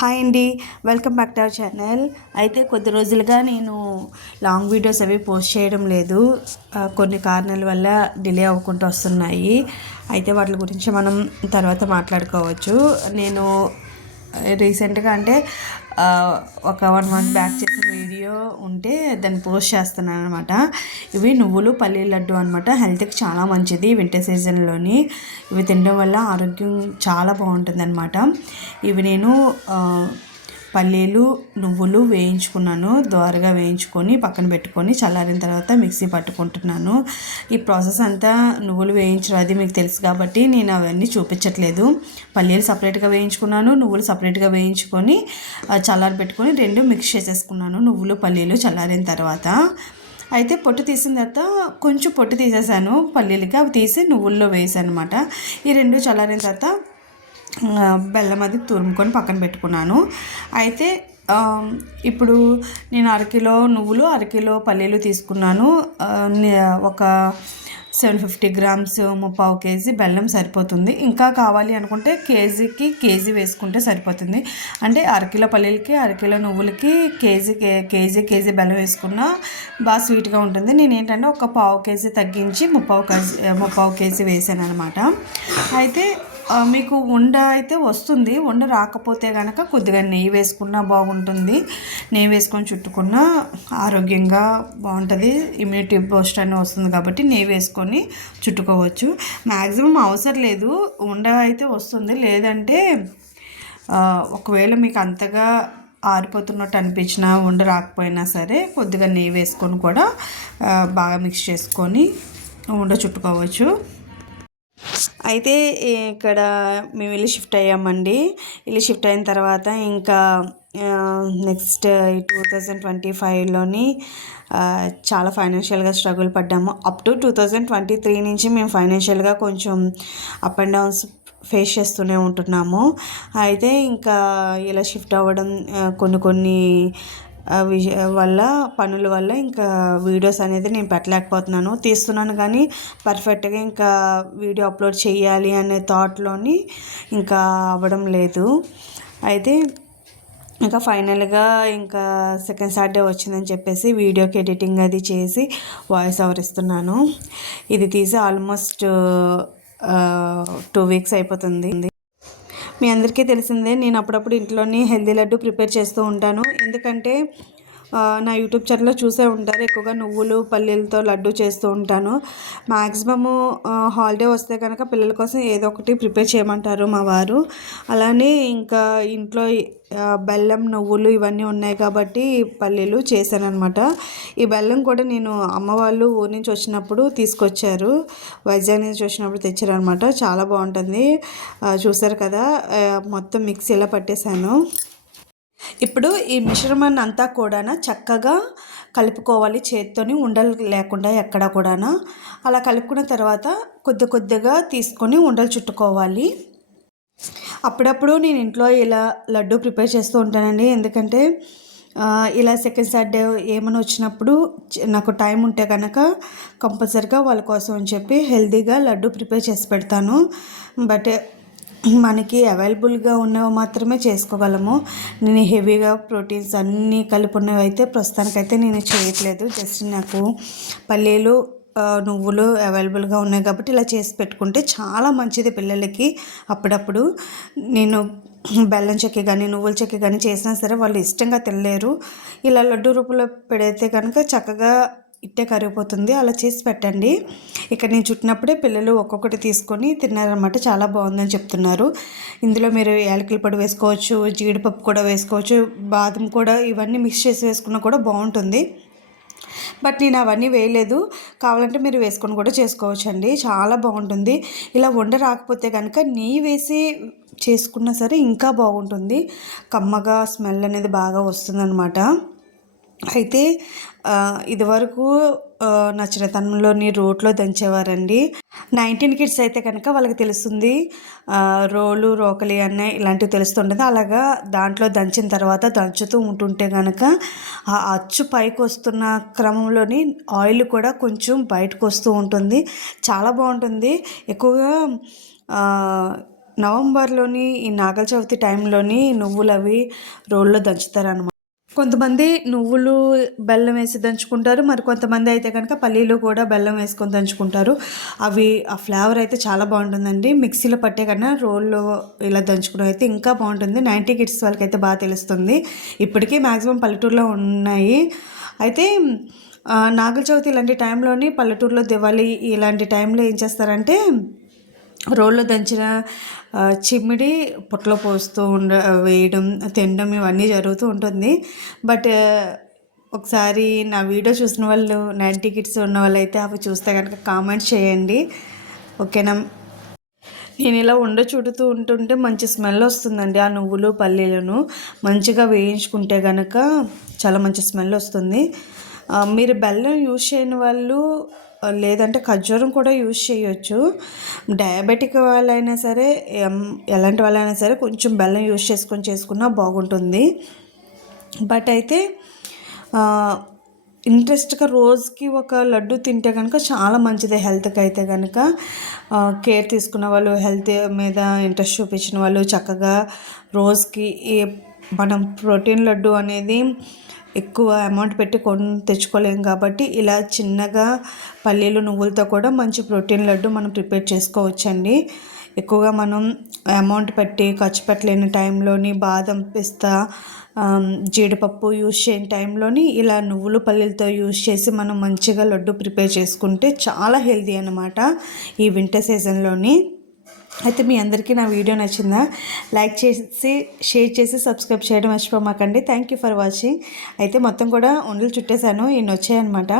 Hi అండి welcome back to our channel. అయితే కొద్ది రోజులుగా నేను లాంగ్ వీడియోస్ అవి పోస్ట్ చేయడం లేదు. కొన్ని కారణాల వల్ల డిలే అవ్వకుండా వస్తున్నాయి. అయితే వాటి గురించి మనం తర్వాత మాట్లాడుకోవచ్చు. నేను రీసెంట్గా అంటే ఒక వన్ మంత్ బ్యాక్ చేసిన వీడియో ఉంటే దాన్ని పోస్ట్ చేస్తున్నాను అనమాట ఇవి నువ్వులు పల్లీ లడ్డు అనమాట హెల్త్కి చాలా మంచిది వింటర్ సీజన్లోని. ఇవి తినడం వల్ల ఆరోగ్యం చాలా బాగుంటుంది అనమాట ఇవి నేను పల్లీలు నువ్వులు వేయించుకున్నాను దోరగా వేయించుకొని పక్కన పెట్టుకొని చల్లారిన తర్వాత మిక్సీ పట్టుకుంటున్నాను. ఈ ప్రాసెస్ అంతా నువ్వులు వేయించడం అది మీకు తెలుసు కాబట్టి నేను అవన్నీ చూపించట్లేదు. పల్లీలు సపరేట్గా వేయించుకున్నాను నువ్వులు సపరేట్గా వేయించుకొని చల్లారి పెట్టుకొని రెండు మిక్స్ చేసేసుకున్నాను నువ్వులు పల్లీలు చల్లారిన తర్వాత. అయితే పొట్టు తీసిన తర్వాత కొంచెం పొట్టు తీసేసాను పల్లీలకి అవి తీసి నువ్వుల్లో వేసాను అనమాట ఈ రెండు చల్లారిన తర్వాత బెల్లం అది తురుముకొని పక్కన పెట్టుకున్నాను. అయితే ఇప్పుడు నేను అరకిలో నువ్వులు అరకిలో పల్లీలు తీసుకున్నాను. ఒక సెవెన్ ఫిఫ్టీ గ్రామ్స్ ముప్పావు కేజీ బెల్లం సరిపోతుంది. ఇంకా కావాలి అనుకుంటే కేజీకి కేజీ వేసుకుంటే సరిపోతుంది. అంటే అరకిలో పల్లీలకి అరకిలో నువ్వులకి కేజీ కే- కేజీ కేజీ బెల్లం వేసుకున్నా బాగా స్వీట్గా ఉంటుంది. నేను ఏంటంటే ఒక పావు కేజీ తగ్గించి ముప్పావు కేజీ ముప్పావు కేజీ వేసాను అనమాట అయితే మీకు ఉండ అయితే వస్తుంది. ఉండ రాకపోతే కనుక కొద్దిగా నెయ్యి వేసుకున్నా బాగుంటుంది. నెయ్యి వేసుకొని చుట్టుకున్నా ఆరోగ్యంగా బాగుంటుంది. ఇమ్యూనిటీ బూస్ట్ అని వస్తుంది కాబట్టి నెయ్యి వేసుకొని చుట్టుకోవచ్చు. మ్యాక్సిమం అవసరం లేదు. ఉండ అయితే వస్తుంది. లేదంటే ఒకవేళ మీకు అంతగా ఆరిపోతున్నట్టు అనిపించినా ఉండ రాకపోయినా సరే కొద్దిగా నెయ్యి వేసుకొని కూడా బాగా మిక్స్ చేసుకొని ఉండ చుట్టుకోవచ్చు. అయితే ఇక్కడ మేము ఇల్లు షిఫ్ట్ అయ్యామండి. ఇల్లు షిఫ్ట్ అయిన తర్వాత ఇంకా నెక్స్ట్ టూ థౌజండ్ ట్వంటీ ఫైవ్లోని చాలా ఫైనాన్షియల్గా స్ట్రగుల్ పడ్డాము. Up to two thousand twenty three నుంచి మేము ఫైనాన్షియల్గా కొంచెం అప్ అండ్ డౌన్స్ ఫేస్ చేస్తూనే ఉంటున్నాము. అయితే ఇంకా ఇలా షిఫ్ట్ అవ్వడం కొన్ని కొన్ని వల్ల పనుల వల్ల ఇంకా వీడియోస్ అనేది నేను పెట్టలేకపోతున్నాను. తీస్తున్నాను కానీ పర్ఫెక్ట్గా ఇంకా వీడియో అప్లోడ్ చేయాలి అనే థాట్లోని ఇంకా అవ్వడం లేదు. అయితే ఇంకా ఫైనల్గా ఇంకా సెకండ్ సాటర్డే వచ్చిందని చెప్పేసి వీడియోకి ఎడిటింగ్ అది చేసి వాయిస్ ఓవర్ ఇస్తున్నాను. ఇది తీసి ఆల్మోస్ట్ టూ వీక్స్ అయిపోతుంది. మీ అందరికీ తెలిసిందే నేను అప్పుడప్పుడు ఇంట్లోని హెల్దీ లడ్డు ప్రిపేర్ చేస్తూ ఉంటాను. ఎందుకంటే నా యూట్యూబ్ ఛానల్లో చూసే ఉంటారు. ఎక్కువగా నువ్వులు పల్లీలతో లడ్డు చేస్తూ ఉంటాను. మ్యాక్సిమము హాలిడే వస్తే కనుక పిల్లల కోసం ఏదో ఒకటి ప్రిపేర్ చేయమంటారు మా వారు. అలానే ఇంకా ఇంట్లో బెల్లం నువ్వులు ఇవన్నీ ఉన్నాయి కాబట్టి పల్లీలు చేశాను అనమాట ఈ బెల్లం కూడా నేను అమ్మ వాళ్ళు ఊరి నుంచి వచ్చినప్పుడు తీసుకొచ్చారు. వైజాగ్ నుంచి వచ్చినప్పుడు తెచ్చారనమాట చాలా బాగుంటుంది. చూసారు కదా? మొత్తం మిక్సీలో పట్టేశాను. ఇప్పుడు ఈ మిశ్రమాన్ని అంతా కూడా చక్కగా కలుపుకోవాలి. చేత్తోని ఉండలు లేకుండా ఎక్కడ కూడా అలా కలుపుకున్న తర్వాత కొద్ది కొద్దిగా తీసుకొని ఉండలు చుట్టుకోవాలి. అప్పుడప్పుడు నేను ఇంట్లో ఇలా లడ్డు ప్రిపేర్ చేస్తూ ఉంటానండి. ఎందుకంటే ఇలా సెకండ్ సాటర్డే ఏమైనా వచ్చినప్పుడు నాకు టైం ఉంటే కనుక కంపల్సరిగా వాళ్ళ కోసం అని చెప్పి హెల్తీగా లడ్డు ప్రిపేర్ చేసి పెడతాను. బట్ మనకి అవైలబుల్గా ఉన్నవి మాత్రమే చేసుకోగలము. నేను హెవీగా ప్రోటీన్స్ అన్నీ కలిపి ఉన్నవి అయితే ప్రస్తుతానికైతే నేను చేయట్లేదు. జస్ట్ నాకు పల్లీలు నువ్వులు అవైలబుల్గా ఉన్నాయి కాబట్టి ఇలా చేసి పెట్టుకుంటే చాలా మంచిది పిల్లలకి అప్పుడప్పుడు. నేను బెల్లం చెక్క కానీ నువ్వుల చెక్క కానీ చేసినా సరే వాళ్ళు ఇష్టంగా తినలేరు. ఇలా లడ్డు రూపంలో పెడితే కనుక చక్కగా ఇట్టే కరిగిపోతుంది. అలా చేసి పెట్టండి. ఇక్కడ నేను చుట్టినప్పుడే పిల్లలు ఒక్కొక్కటి తీసుకొని తిన్నారనమాట. చాలా బాగుందని చెప్తున్నారు. ఇందులో మీరు యాలకుల పొడి వేసుకోవచ్చు జీడిపప్పు కూడా వేసుకోవచ్చు బాదం కూడా ఇవన్నీ మిక్స్ చేసి వేసుకున్నా కూడా బాగుంటుంది. బట్ నేను అవన్నీ వేయలేదు. కావాలంటే మీరు వేసుకొని కూడా చేసుకోవచ్చండి. చాలా బాగుంటుంది. ఇలా వండ రాకపోతే కనుక నెయ్యి వేసి చేసుకున్నా సరే ఇంకా బాగుంటుంది. కమ్మగా స్మెల్ అనేది బాగా వస్తుందన్నమాట అయితే ఇదివరకు నా చిన్నతనంలోని రోట్లో దంచేవారండి. నైన్టీన్ కిడ్స్ అయితే కనుక వాళ్ళకి తెలుస్తుంది రోలు రోకలి అనే ఇలాంటివి తెలుస్తుంటుంది. అలాగా దాంట్లో దంచిన తర్వాత దంచుతూ ఉంటుంటే కనుక ఆ అచ్చు పైకి వస్తున్న క్రమంలోని ఆయిల్ కూడా కొంచెం బయటకు వస్తూ ఉంటుంది. చాలా బాగుంటుంది. ఎక్కువగా నవంబర్లోని ఈ నాగల చవితి టైంలోని నువ్వులు అవి రోల్లో దంచుతారనమాట కొంతమంది నువ్వులు బెల్లం వేసి దంచుకుంటారు. మరి కొంతమంది అయితే కనుక పల్లీలు కూడా బెల్లం వేసుకొని దంచుకుంటారు. అవి ఆ ఫ్లేవర్ అయితే చాలా బాగుంటుందండి. మిక్సీలో పట్టే కన్నా రోల్లో ఇలా దంచుకుని అయితే ఇంకా బాగుంటుంది. నైంటీ కిడ్స్ వాళ్ళకి అయితే బాగా తెలుస్తుంది. ఇప్పటికీ మ్యాక్సిమం పల్లెటూరులో ఉన్నాయి. అయితే నాగుల చవితి ఇలాంటి టైంలోని పల్లెటూరులో దివాళీ ఇలాంటి టైంలో ఏం చేస్తారంటే రోళ్ళు దంచిన చిమ్మిడి పొట్టలో పోస్తూ ఉండ వేయడం తినడం ఇవన్నీ జరుగుతూ ఉంటుంది. బట్ ఒకసారి నా వీడియో చూసిన వాళ్ళు నైంటీ టికెట్స్ ఉన్న వాళ్ళు అయితే అవి చూస్తే కనుక కామెంట్స్ చేయండి. ఓకేనా? నేను ఇలా ఉండ చుడుతూ ఉంటుంటే మంచి స్మెల్ వస్తుందండి ఆ నువ్వులు పల్లీలను. మంచిగా వేయించుకుంటే కనుక చాలా మంచి స్మెల్ వస్తుంది. మీరు బెల్లం యూజ్ చేయని వాళ్ళు లేదంటే ఖర్జూరం కూడా యూజ్ చేయొచ్చు. డయాబెటిక్ వాళ్ళైనా సరే ఎం- ఎలాంటి వాళ్ళైనా సరే కొంచెం బెల్లం యూజ్ చేసుకొని చేసుకున్నా బాగుంటుంది. బట్ అయితే ఇంట్రెస్ట్గా రోజుకి ఒక లడ్డు తింటే కనుక చాలా మంచిది హెల్త్కి అయితే కనుక కేర్ తీసుకున్న వాళ్ళు హెల్త్ మీద ఇంట్రెస్ట్ చూపించిన వాళ్ళు చక్కగా రోజుకి మనం ప్రోటీన్ లడ్డు అనేది ఎక్కువ అమౌంట్ పెట్టి కొని తెచ్చుకోలేం కాబట్టి ఇలా చిన్నగా పల్లీలు నువ్వులతో కూడా మంచి ప్రోటీన్ లడ్డు మనం ప్రిపేర్ చేసుకోవచ్చండి. ఎక్కువగా మనం అమౌంట్ పెట్టి ఖర్చు పెట్టలేని టైంలోని బాదం పిస్తా జీడిపప్పు యూస్ చేయని టైంలోని ఇలా నువ్వులు పల్లీలతో యూస్ చేసి మనం మంచిగా లడ్డు ప్రిపేర్ చేసుకుంటే చాలా హెల్తీ అనమాట ఈ వింటర్ సీజన్లోని. అయితే మీ అందరికీ నా వీడియో నచ్చిందా? లైక్ చేసి షేర్ చేసి సబ్స్క్రైబ్ చేయడం మర్చిపోమాకండి. Thank you for watching. అయితే మొత్తం కూడా ఉండలు చుట్టేశాను. ఇన్ని వచ్చాయన్నమాట